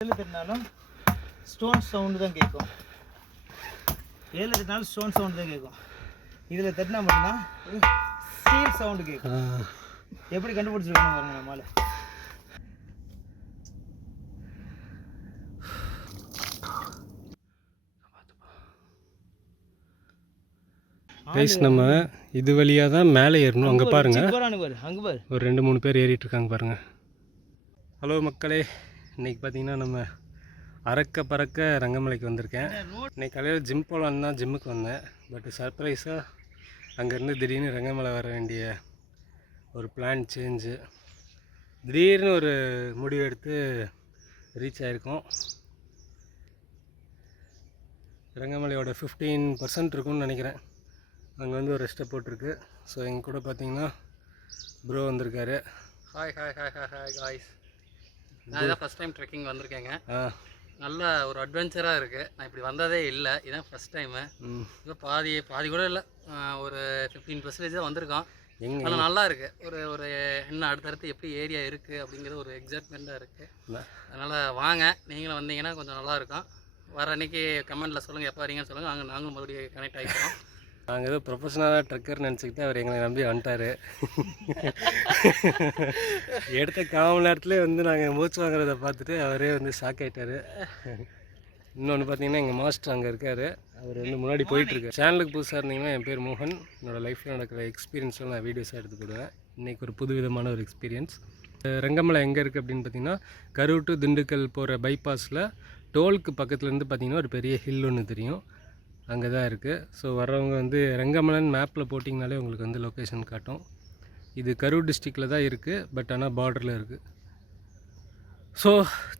தட்டினாலும் stone sound தான் கேட்கும். ஏழு தட்டினாலும் ஸ்டோன் சவுண்டு தான் கேட்கும். இதில் தட்டினா மட்டும்தான் ஸ்டீல் சவுண்டு கேட்கும். எப்படி கண்டுபிடிச்சிருக்காங்க பாருங்க நம்மளால. கைஸ் நம்ம இது வழியாக தான் மேலே ஏறணும். அங்கே பாருங்கள், அங்கே பாரு, ஒரு 2-3 பேர் ஏறிட்டு இருக்காங்க பாருங்கள். ஹலோ மக்களே, இன்றைக்கி பார்த்தீங்கன்னா நம்ம அறக்க பறக்க ரங்கமலைக்கு வந்திருக்கேன். இன்றைக்கி காலையில் ஜிம் போகலான்னு தான் ஜிம்முக்கு வந்தேன். பட் சர்ப்ரைஸாக அங்கேருந்து திடீர்னு ரங்கமலை வர வேண்டிய ஒரு பிளான் சேஞ்சு, திடீர்னு ஒரு முடிவு எடுத்து ரீச் ஆகிருக்கோம். ரங்கமலையோட 15% இருக்கும்னு நினைக்கிறேன். அங்கே வந்து ஒரு ரெஸ்ட்டை போட்டிருக்கு. ஸோ எங்கள் கூட பார்த்தீங்கன்னா ப்ரோ வந்திருக்காரு. Hi hi hi hi hi guys. நான் இதான் ஃபஸ்ட் டைம் ட்ரெக்கிங் வந்திருக்கேங்க. நல்ல ஒரு அட்வென்ச்சராக இருக்குது. நான் இப்படி வந்ததே இல்லை, இதுதான் ஃபஸ்ட் டைமு. இப்போ பாதி கூட இல்லை, ஒரு 15% தான் வந்திருக்கோம். ஆனால் நல்லா இருக்குது. ஒரு இன்னும் அடுத்தடுத்து எப்படி ஏரியா இருக்குது அப்படிங்கிறது ஒரு எக்ஸைட்மெண்ட்டாக இருக்குது. அதனால் வாங்க, நீங்களும் வந்தீங்கன்னா கொஞ்சம் நல்லாயிருக்கும். வர அன்றைக்கி கமெண்ட்டில் சொல்லுங்கள், எப்போ வரீங்கன்னு சொல்லுங்கள். நாங்களும் மறுபடியும் கனெக்ட் ஆகிக்கிறோம். நாங்கள் ஏதோ ப்ரொஃபஷனலாக ட்ரக்கர் நினச்சிக்கிட்டு அவர் எங்களை நம்பி வந்துட்டார். எடுத்த 1/4 மணி நேரத்துலேயே வந்து நாங்கள் மூச்சு வாங்குறத பார்த்துட்டு அவரே வந்து ஷாக் ஆகிட்டார். இன்னொன்று பார்த்தீங்கன்னா எங்கள் மாஸ்டர் அங்கே இருக்கார். அவர் வந்து முன்னாடி போயிட்டுருக்கு. சேனலுக்கு புதுசாக இருந்தீங்கன்னா, என் பேர் மோகன். என்னோடய லைஃப்பில் நடக்கிற எக்ஸ்பீரியன்ஸ்லாம் நான் வீடியோஸாக எடுத்து போடுவேன். இன்றைக்கி ஒரு புதுவிதமான ஒரு எக்ஸ்பீரியன்ஸ். ரங்கமலை எங்கே இருக்குது அப்படின்னு பார்த்தீங்கன்னா, கரூர் டு திண்டுக்கல் போகிற பைபாஸில் டோலுக்கு பக்கத்துலேருந்து பார்த்தீங்கன்னா ஒரு பெரிய ஹில் ஒன்று தெரியும், அங்கே தான் இருக்குது. ஸோ வர்றவங்க வந்து ரங்கமலன் மேப்பில் போட்டிங்கனாலே உங்களுக்கு வந்து லொக்கேஷன் காட்டும். இது கரூர் டிஸ்ட்ரிக்டில் தான் இருக்குது, பட் ஆனால் பார்டரில் இருக்குது. ஸோ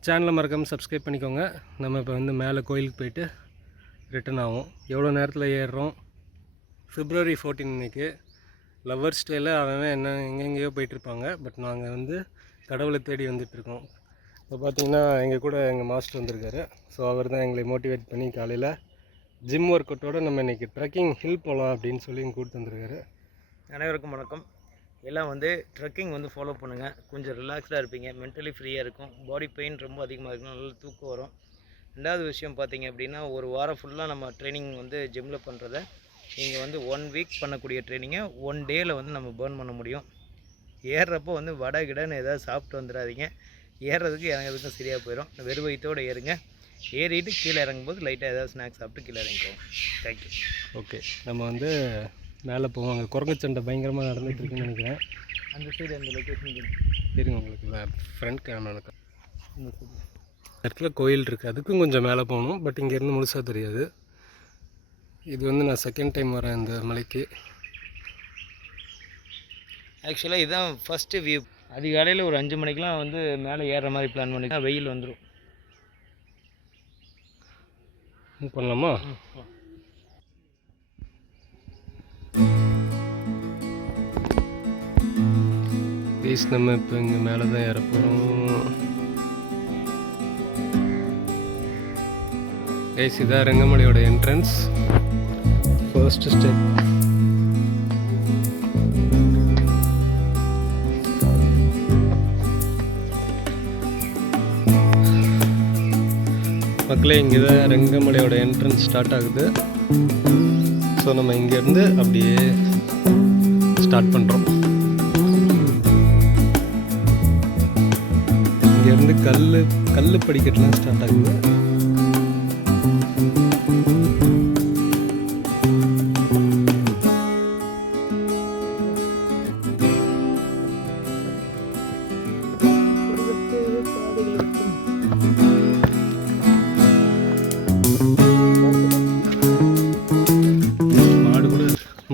சேனலை மறக்காமல் சப்ஸ்கிரைப் பண்ணிக்கோங்க. நம்ம இப்போ வந்து மேலே கோயிலுக்கு போயிட்டு ரிட்டன் ஆகும். எவ்வளோ நேரத்தில் ஏறுறோம்? February 14 இன்றைக்கி. லவ்வர்ஸ் டேயில் அவன் என்ன எங்கெங்கேயோ போயிட்டுருப்பாங்க. பட் நாங்கள் வந்து கடவுளை தேடி வந்துட்டுருக்கோம். இப்போ பார்த்திங்கன்னா எங்கள் கூட எங்கள் மாஸ்டர் வந்திருக்காரு. ஸோ அவர் தான் எங்களை மோட்டிவேட் பண்ணி காலையில் ஜிம் ஒர்க் அவுட்டோடு நம்ம இன்றைக்கி ட்ரெக்கிங் ஹில் போகலாம் அப்படின்னு சொல்லி கூப்பிட்டு வந்துருக்காரு. அனைவருக்கும் வணக்கம். எல்லாம் வந்து ட்ரெக்கிங் வந்து ஃபாலோ பண்ணுங்கள். கொஞ்சம் ரிலாக்ஸ்டாக இருப்பீங்க, மென்டலி ஃப்ரீயாக இருக்கும். பாடி பெயின் ரொம்ப அதிகமாக இருக்கும், நல்ல தூக்கம் வரும். ரெண்டாவது விஷயம் பார்த்தீங்க அப்படின்னா, ஒரு வாரம் ஃபுல்லாக நம்ம ட்ரைனிங் வந்து ஜிம்மில் பண்ணுறத நீங்கள் வந்து 1 வீக் பண்ணக்கூடிய ட்ரைனிங்கை 1 டேயில் வந்து நம்ம பேர்ன் பண்ண முடியும். ஏறுறப்போ வந்து வடை கிடன்னு ஏதாவது சாப்பிட்டு வந்துடாதீங்க. ஏறுறதுக்கு இறங்கிறதுக்கும் சரியாக போயிடும். வெறும் வயிற்றோடு ஏறுங்க. ஏறிட்டு கீழே இறங்கும்போது லைட்டாக ஏதாவது ஸ்நாக்ஸ் சாப்பிட்டு கீழே இறங்கிக்கோங்க. தேங்க்யூ. ஓகே, நம்ம வந்து மேலே போவோம். அங்கே குரங்கச்சண்டை பயங்கரமாக நடந்துகிட்ருக்குன்னு நினைக்கிறேன். அந்த சைடு அந்த லொக்கேஷன் தெரியும் உங்களுக்கு. ஃப்ரண்ட் கேமரா இந்த இடத்துல கோயில் இருக்குது, அதுக்கும் கொஞ்சம் மேலே போகணும். பட் இங்கேருந்து முழுசாக தெரியாது. இது வந்து நான் செகண்ட் டைம் வரேன் இந்த மலைக்கு. ஆக்சுவலாக இதுதான் ஃபஸ்ட்டு வியூ. அதிகாலையில் ஒரு 5 மணிக்கெலாம் வந்து மேலே ஏறுற மாதிரி பிளான் பண்ணிக்கலாம். வெயில் வந்துடும். பண்ணலாமா? ப்ளீஸ், நம்ம இப்போ இங்கே மேலே தான் ஏற போகிறோம். கைஸ், இதான் ரங்கமலையோட என்ட்ரன்ஸ். First step. மக்களே, இங்கே தான் ரங்கமலையோட என்ட்ரன்ஸ் ஸ்டார்ட் ஆகுது. ஸோ நம்ம இங்கேருந்து அப்படியே ஸ்டார்ட் பண்ணுறோம். இங்கேருந்து கல் படிக்கட்டுலாம் ஸ்டார்ட் ஆகுது.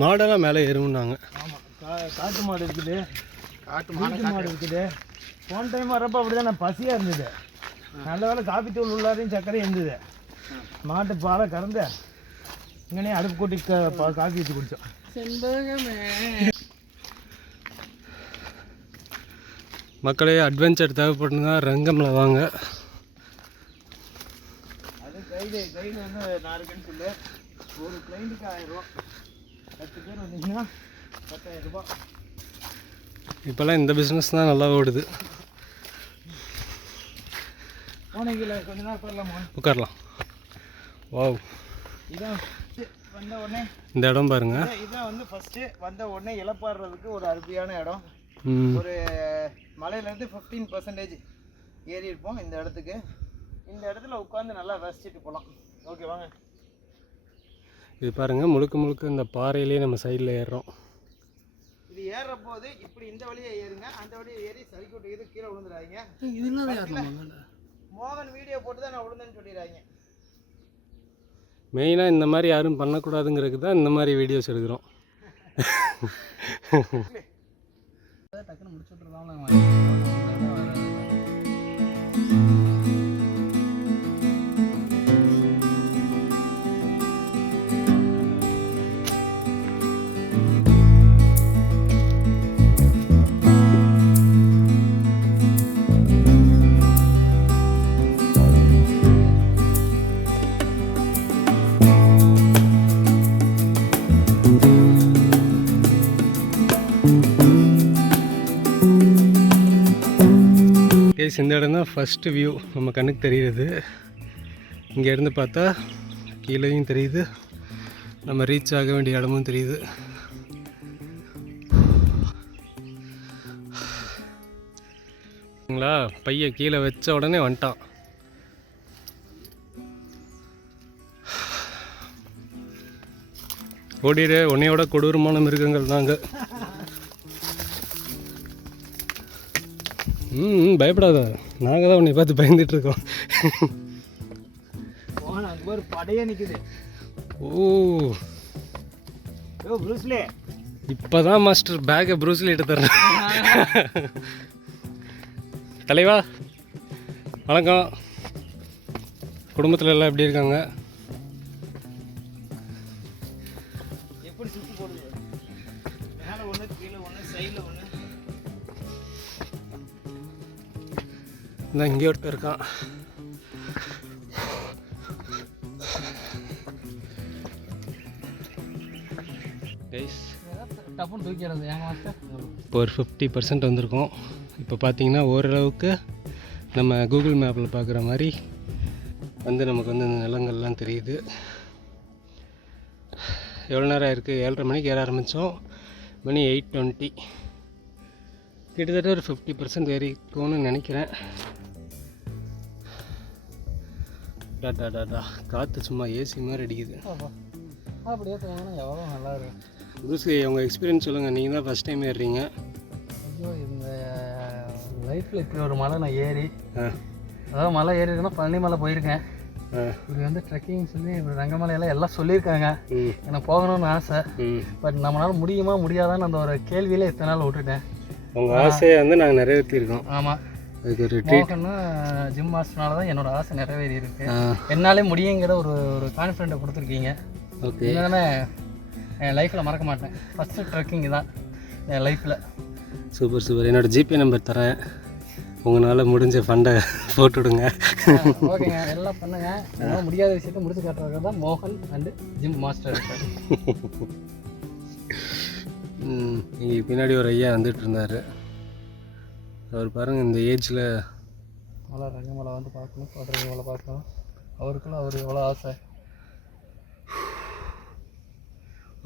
மாடெல்லாம் மேலே ஏறும்னாங்க. ஆமாம், காட்டு மாடு இருக்குது, மாடு இருக்குது. போன டைம் வரப்போ அப்படி தான் பசியாக இருந்தது. நல்ல வேலை காப்பி தூள் உள்ளாரையும் சர்க்கரையும் இருந்தது. மாட்டு பாலை கறந்து இங்கனே அடுப்பு கூட்டி காஃபி வச்சு குடித்தோம். மக்களே, அட்வென்ச்சர் தேவைப்படுனா ரங்கமலை வாங்க. அது கைடு வந்து 4 கண் சொல்லு. ஒரு கிளைண்ட்டுக்கு 1000 ரூபா. 10 பேர் வந்தீங்கன்னா 10,000 ரூபாய். இப்போல்லாம் இந்த பிஸ்னஸ் தான் நல்லா ஓடுது. போனீங்களா கொஞ்ச நேரம் போடலாமா? உட்காரலாம். வாவ், இதான் வந்த உடனே இந்த இடம் பாருங்க. இதான் வந்து ஃபஸ்ட்டு வந்த உடனே இளப்பாடுறதுக்கு ஒரு அருமையான இடம். ஒரு மலையிலேருந்து 15% ஏறி இருப்போம் இந்த இடத்துக்கு. இந்த இடத்துல உட்காந்து நல்லா ரசிச்சுட்டு போகலாம். ஓகே வாங்க. இது பாருங்கள், முழுக்க முழுக்க இந்த பாறையிலே நம்ம சைடில் ஏறுறோம். இது ஏறுற போது இப்படி இந்த வழியை ஏறுங்க, அந்த வழியை ஏறி சரிக்கூட்டு இது கீழே விழுந்துடாதீங்க. மோகன் வீடியோ போட்டு தான் நான் விழுந்தேன்னு சொல்லிடுறாங்க. மெயினாக இந்த மாதிரி யாரும் பண்ணக்கூடாதுங்கிறதுக்கு தான் இந்த மாதிரி வீடியோஸ் எடுக்கிறோம். டக்குன்னு முடிச்சு விட்டுறலாம். கேஸ், இந்த இடம் தான் ஃபஸ்ட்டு வியூ நம்ம கண்ணுக்கு தெரியுது. இங்கேருந்து பார்த்தா கீழேயும் தெரியுது, நம்ம ரீச் ஆக வேண்டிய இடமும் தெரியுது. பைய கீழே வச்ச உடனே வந்துட்டான். ஓடிடு, உன்னையோட கொடூரமான மிருகங்கள் தாங்க. பயப்படாத, நாங்கள் தான் உன்னை பார்த்து பயந்துட்டுருக்கோம். ஒரு படையே நிற்குது. ஓ, ப்ரூஸ்லே இப்போ தான் மாஸ்டர் பேக்கை ப்ரூஸ்லி எடுத்து தர்றேன். தலைவா வணக்கம். குடும்பத்தில் எல்லாம் எப்படி இருக்காங்க? எப்படி சுற்றி போடுது? மேலே ஒன்று, கீழே ஒன்று, சைடில் ஒன்று. இந்த இங்கே ஒருத்தர் இருக்கான். டப்புன்னு தூக்கிடுறது ஏங்க. இப்போ ஒரு 50% வந்திருக்கோம். இப்போ பார்த்தீங்கன்னா ஓரளவுக்கு நம்ம கூகுள் மேப்பில் பார்க்குற மாதிரி வந்து நமக்கு வந்து இந்த நிலங்கள்லாம் தெரியுது. எவ்வளோ நேரம் இருக்குது? 7:30 மணிக்கு ஏற ஆரம்பித்தோம். மணி 8:20. கிட்டத்தட்ட ஒரு 50% ஏறிக்கோன்னு நினைக்கிறேன். டாடா காற்று சும்மா ஏசி மாதிரி அடிக்குது. அப்படியே போனோம்னா எவ்வளோ நல்லா இருக்கும். ப்ரூஸ்லி, உங்கள் எக்ஸ்பீரியன்ஸ் சொல்லுங்கள். நீங்கள் தான் ஃபஸ்ட் டைம் ஏறுறீங்க. ஐயோ, இந்த லைஃப்பில் இப்படி ஒரு மலை நான் ஏறி, அதாவது மலை ஏறி இருக்குன்னா பழனி மலை போயிருக்கேன். இப்படி வந்து ட்ரெக்கிங் சொல்லி இப்படி ரங்கமலையெல்லாம் எல்லாம் சொல்லியிருக்காங்க. எனக்கு போகணும்னு ஆசை. பட் நம்மளால் முடியுமா முடியாதான்னு அந்த ஒரு கேள்வியில இத்தனை நாள் விட்டுட்டேன். உங்கள் ஆசையை வந்து நாங்கள் நிறைவேற்றிருக்கோம். ஆமாம், அதுக்கு ஒரு மோகன்னா ஜிம் மாஸ்டர்னால தான் என்னோட ஆசை நிறைவேறி இருக்கு. என்னாலே முடியுங்கிற ஒரு கான்ஃபிடென்ட்டை கொடுத்துருக்கீங்க. ஓகே, இதனால என் லைஃப்பில் மறக்க மாட்டேன். ஃபஸ்ட்டு ட்ரெக்கிங் தான் என் லைஃப்பில். Super super. என்னோடய ஜிபே நம்பர் தரேன், உங்களால் முடிஞ்ச ஃபண்டை போட்டு விடுங்க. ஓகேங்க, எல்லாம் பண்ணுங்க. என்னால் முடியாத விஷயத்த முடிச்சு காட்டுறதுக்கு தான் மோகன் அண்டு ஜிம் மாஸ்டர் இருக்கார். இங்கே பின்னாடி ஒரு ஐயா வந்துட்டு இருந்தார். அவர் பாருங்கள், இந்த ஏஜில் மலை ரங்கமலை வந்து பார்க்கணும், ரங்கமலை பார்க்கணும். அவருக்குள்ள அவர் எவ்வளோ ஆசை.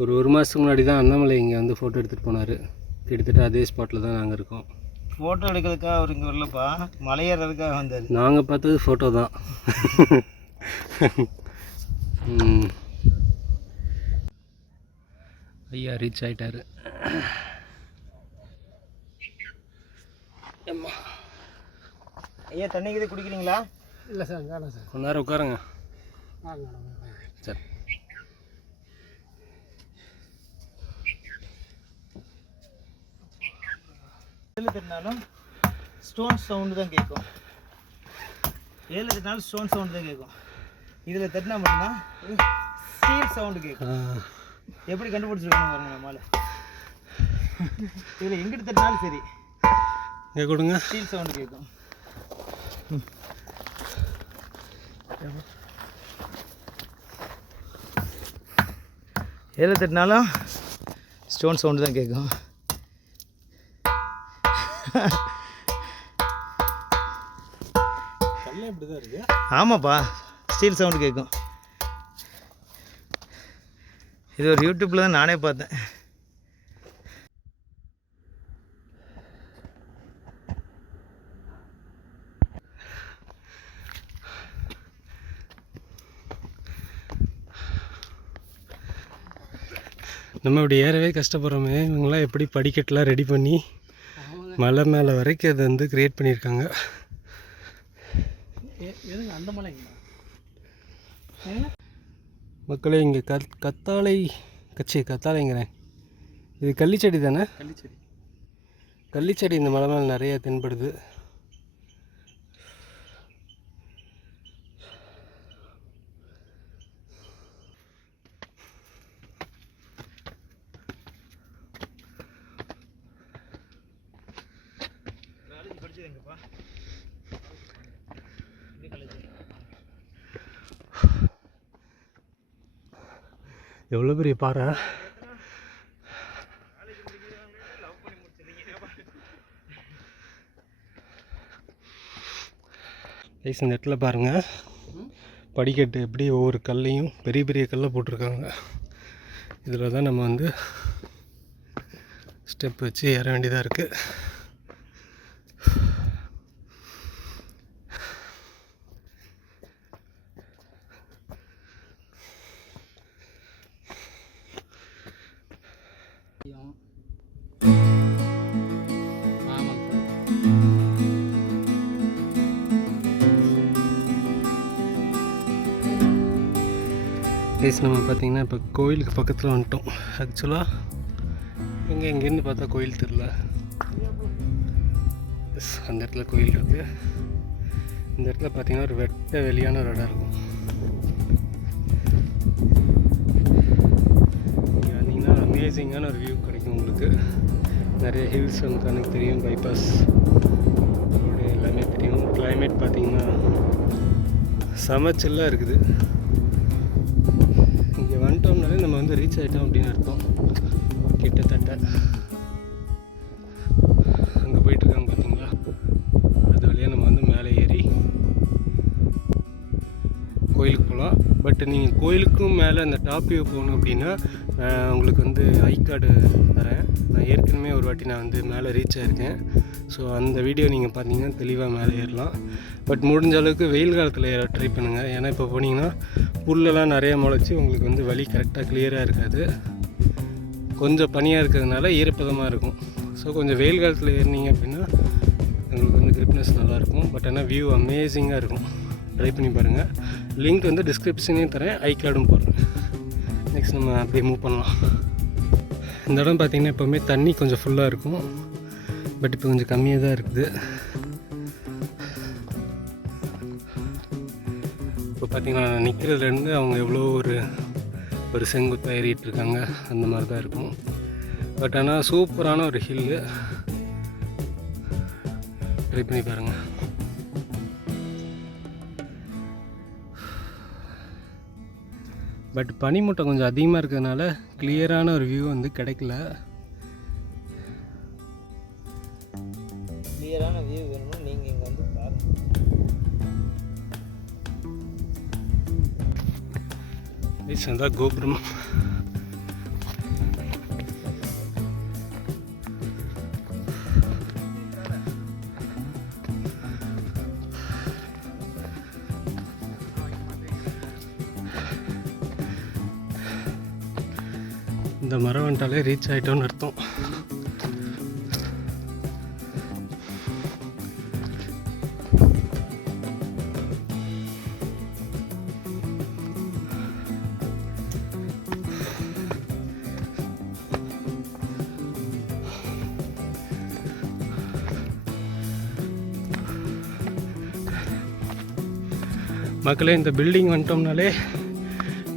ஒரு மாதத்துக்கு முன்னாடி தான் அண்ணாமலை இங்கே வந்து ஃபோட்டோ எடுத்துகிட்டு போனார். கிட்டத்தட்ட அதே ஸ்பாட்டில் தான் நாங்கள் இருக்கோம். ஃபோட்டோ எடுக்கிறதுக்காக அவர் இங்கே வரலப்பா, மலையேறதுக்காக வந்தார். நாங்கள் பார்த்தது ஃபோட்டோ தான். ஐயா ரீச் ஆகிட்டார். ஐயா தண்ணி இது குடிக்கிறீங்களா? இல்லை சார், வேணாம் சார். கொஞ்ச நேரம் உட்காருங்க. சரி. ஏழு தட்டினாலும் ஸ்டோன் சவுண்டு தான் கேட்கும். 7 தட்டினாலும் ஸ்டோன் சவுண்டு தான் கேட்கும். இதில் தட்டினா மட்டும்தான் ஸ்டீல் சவுண்டு கேட்கும். எப்படி கண்டுபிடிச்சிருக்காங்க பாருங்க நம்மளால. இதில் எங்கிட்ட தட்டினாலும் சரி, இங்கே கொடுங்க, ஸ்டீல் சவுண்டு கேட்கும். ஏழு தட்டினாலும் ஸ்டோன் சவுண்டு தான் கேட்கும். கல்லே இப்படி தான் இருக்கு. ஆமாப்பா, ஸ்டீல் சவுண்டு கேட்கும். இது ஒரு யூடியூப்பில் தான் நானே பார்த்தேன். நம்ம இப்படி ஏறவே கஷ்டப்படுறோமே, இவங்களாம் எப்படி படிக்கட்டெலாம் ரெடி பண்ணி மலை மேலே வரைக்கும் அதை வந்து க்ரியேட் பண்ணியிருக்காங்க. எதுங்க அந்த மலைங்களா மக்களே? இங்கே கத்தாழைங்கிறேன். இது கள்ளிச்செடி தானே? கள்ளிச்செடி இந்த மலை மேலே நிறையா தென்படுது. எவ்வளோ பெரிய பாறை! கைஸ், இந்த இடத்துல பாருங்கள், படிக்கட்டு எப்படி ஒவ்வொரு கல்லையும் பெரிய பெரிய கல்லை போட்டிருக்காங்க. இதில் தான் நம்ம வந்து ஸ்டெப் வச்சு ஏற வேண்டியதாக இருக்குது. கைஸ், நம்ம பார்த்திங்கன்னா இப்போ கோயிலுக்கு பக்கத்தில் வந்துட்டோம். ஆக்சுவலாக இங்கேருந்து பார்த்தா கோயில் தெரில. அந்த இடத்துல கோயில் இருக்குது. இந்த இடத்துல பார்த்திங்கன்னா ஒரு வெட்ட வெளியான ஒரு இடம் இருக்கும். இங்கே வந்தீங்கன்னா அமேசிங்கான ஒரு வியூ கிடைக்கும் உங்களுக்கு. நிறைய ஹில்ஸ் வந்து கணக்கு தெரியும், பைபாஸ் ரோடு எல்லாமே தெரியும். கிளைமேட் பார்த்திங்கன்னா செம சில்லாக இருக்குது. இங்கே வந்துட்டோம்னாலே நம்ம வந்து ரீச் ஆகிட்டோம் அப்படின்னு அர்த்தம். கிட்டத்தட்ட அங்கே போயிட்டுருக்காங்க பார்த்தீங்களா, அது வழியாக நம்ம வந்து மேலே ஏறி கோயிலுக்கு போகலாம். பட் நீங்கள் கோயிலுக்கும் மேலே அந்த டாப் வியூ போகணும் அப்படின்னா உங்களுக்கு வந்து ஐ கார்டு தரேன். நான் ஏற்கனவே ஒரு வாட்டி நான் வந்து மேலே ரீச் ஆகிருக்கேன். ஸோ அந்த வீடியோ நீங்கள் பார்த்தீங்கன்னா தெளிவாக மேலே ஏறலாம். பட் முடிஞ்ச அளவுக்கு வெயில் காலத்தில் ஏற ட்ரை பண்ணுங்கள். ஏன்னா இப்போ போனீங்கன்னா புல்லெல்லாம் நிறையா முளைச்சி உங்களுக்கு வந்து வழி கரெக்டாக கிளியராக இருக்காது. கொஞ்சம் பனியாக இருக்கிறதுனால ஈரப்பதமாக இருக்கும். ஸோ கொஞ்சம் வெயில் காலத்தில் ஏறினீங்க அப்படின்னா உங்களுக்கு வந்து கிரிப்னஸ் நல்லாயிருக்கும். பட் ஆனால் வியூ அமேசிங்காக இருக்கும். ட்ரை பண்ணி பாருங்கள். லிங்க் வந்து டிஸ்கிரிப்ஷனையும் தரேன், ஐ கார்டும் போடுறேன். நெக்ஸ்ட் நம்ம அப்படியே மூவ் பண்ணலாம். இந்த இடம் பார்த்திங்கன்னா எப்போவுமே தண்ணி கொஞ்சம் ஃபுல்லாக இருக்கும். பட் இப்போ கொஞ்சம் கம்மியாக தான் இருக்குது. இப்போ பார்த்திங்கன்னா நிற்கிறதுலேருந்து அவங்க எவ்வளோ ஒரு செங்குத்தாக ஏறிட்டுருக்காங்க, அந்த மாதிரி தான் இருக்கும். பட் ஆனால் சூப்பரான ஒரு ஹில்லு. ட்ரை பண்ணி பாருங்கள். பட் பனிமூட்டம் கொஞ்சம் அதிகமாக இருக்கிறதுனால கிளியரான ஒரு வியூ வந்து கிடைக்கல. கிளியரான வியூ வேணும்னா நீங்கள் இங்கே வந்து பாருங்கள். இதுதான் கோபுரம். இந்த மரம் வந்துட்டாலே ரீச் ஆகிட்டோன்னு அர்த்தம். மக்களே, இந்த பில்டிங் வந்துட்டோம்னாலே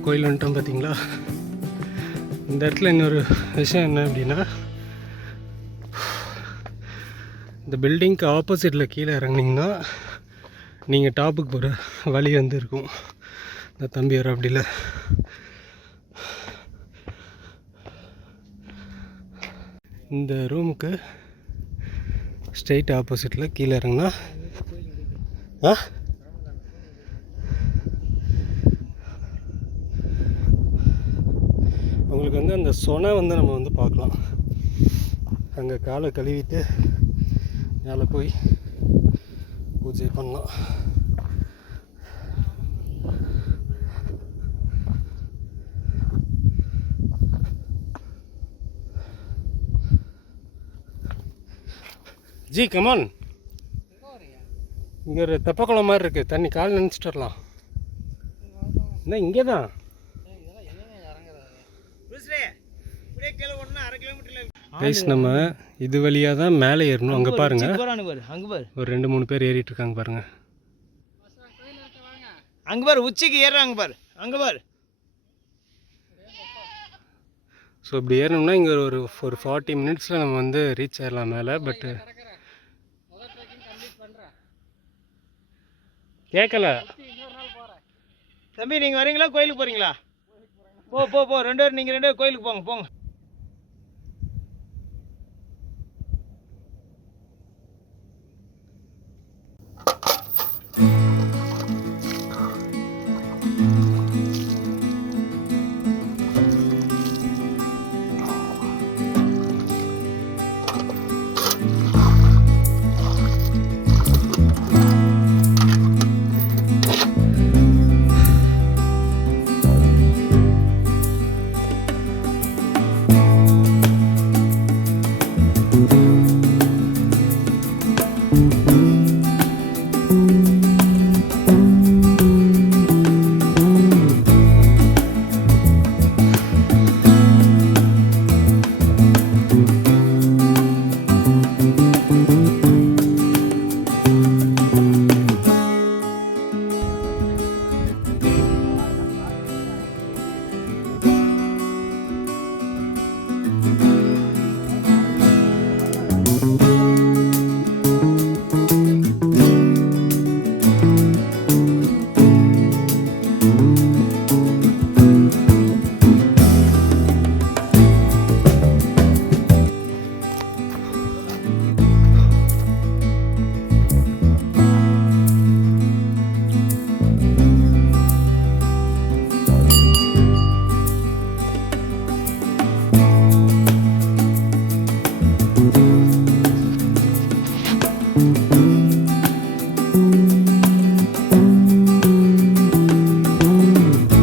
கோயில் வந்துட்டோம் பார்த்தீங்களா. இந்த இடத்துல இன்னொரு விஷயம் என்ன அப்படின்னா, இந்த பில்டிங்க்கு ஆப்போசிட்டில் கீழே இறங்குனீங்கன்னா நீங்கள் டாப்புக்கு போகிற வழி வந்து இருக்கும். இந்த தம்பி வர அப்படி இல்லை. இந்த ரூமுக்கு ஸ்ட்ரெயிட் ஆப்போசிட்டில் கீழே இறங்குனா உங்களுக்கு வந்து அந்த சொனை வந்து நம்ம வந்து பார்க்கலாம். அங்கே காலை கழுவிட்டு மேலே போய் பூஜை பண்ணலாம். ஜி கமான், இங்கே ஒரு தெப்பக்குளம் மாதிரி இருக்குது, தண்ணி கால் நினச்சிட்டு வரலாம். என்ன இங்கே தான் கைஸ், நம்ம இது வழியாக தான் மேலே ஏறணும். அங்கே பாருங்க, அங்கே பாரு, ஒரு 2-3 பேர் ஏறிட்டு இருக்காங்க பாருங்க. அங்கே பாரு, உச்சிக்கு ஏறுறாங்க பாரு, அங்கே பாரு. ஸோ இப்படி ஏறணும்னா இங்கே ஒரு 40 மினிட்ஸில் நம்ம வந்து ரீச் ஆயிடலாம் மேலே. பட்டு கேட்கல. தம்பி நீங்கள் வரீங்களா கோயிலுக்கு போகிறீங்களா? போ 2 பேர், நீங்கள் 2 பேர் கோயிலுக்கு போங்க.